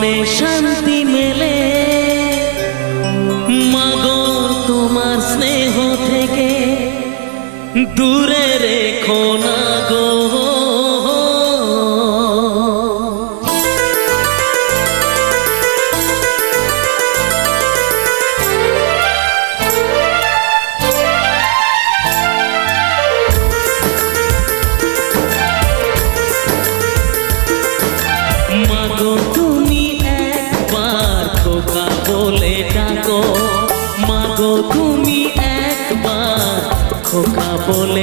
মনে শান্তি মেলে। মাগো তোমার স্নেহ থেকে দূরে রেখো না গো।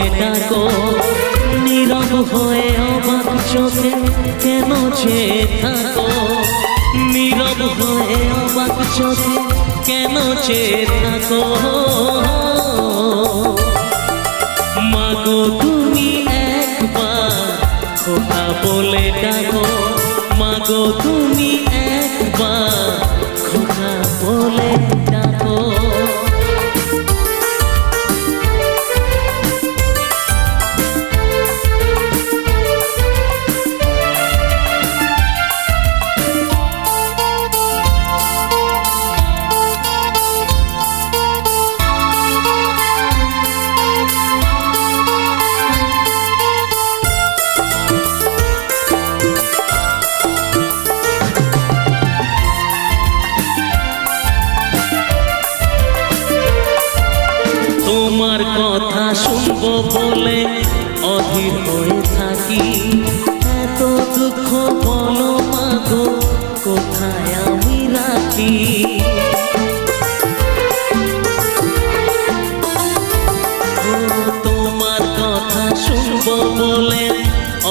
ডাকো। নীরব হয়ে অবাক চোখে কেন চেয়ে থাকো? নীরব হয়ে অবাক চোখে কেন চেয়ে থাকো? মাগো, তুমি একবার খোকা বলে ডাকো। মাগো, তুমি তোমার কথা শুনব বলে অধীর হয়ে থাকি। এত দুঃখ বলো মাগো, কোথায় আমি রাখি? তোমার কথা শুনব বলে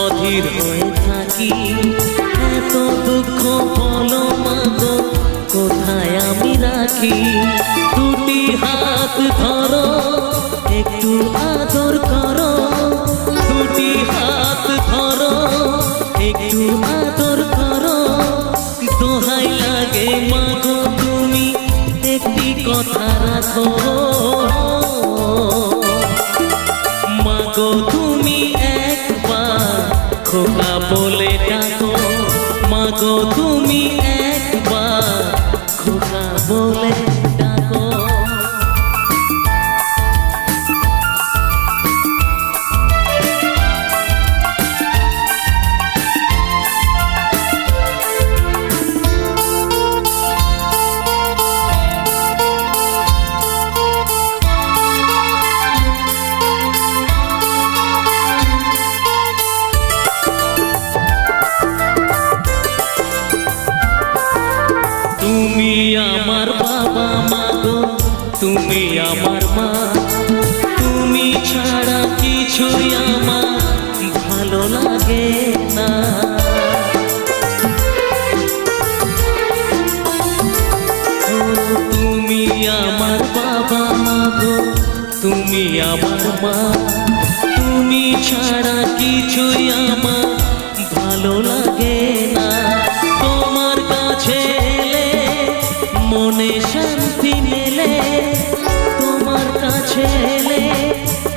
অধীর হয়ে থাকি। এত দুঃখ বলো মাগো, কোথায় আমি রাখি? কথা রাখো মাগো তুমি একবার খোকা বলে ডাকো মাগো তুমি একবার তুমি আমার মা। তুমি ছাড়া কিছুই আমার ভালো লাগে না। তোমার কাছে এলে মনে শান্তি মেলে। তোমার কাছে এলে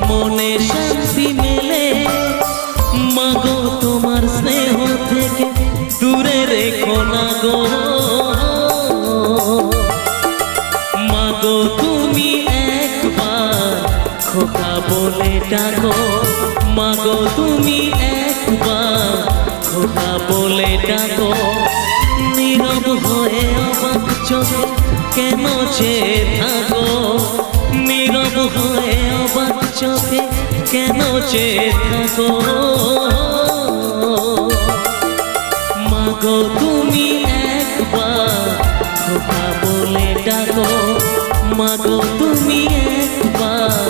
মনে শান্তি মেলে। মাগো, তোমার স্নেহ থেকে দূরে রেখো না গো। ডাকো মাগো, তুমি একবার খোকা বলে ডাকো। নীরব হয়ে অবাক চোখে কেন চেয়ে থাকো? নীরব হয়ে অবাক চোখে কেন চেয়ে থাকো? মাগো, তুমি একবার খোকা বলে ডাকো। মাগো, তুমি একবার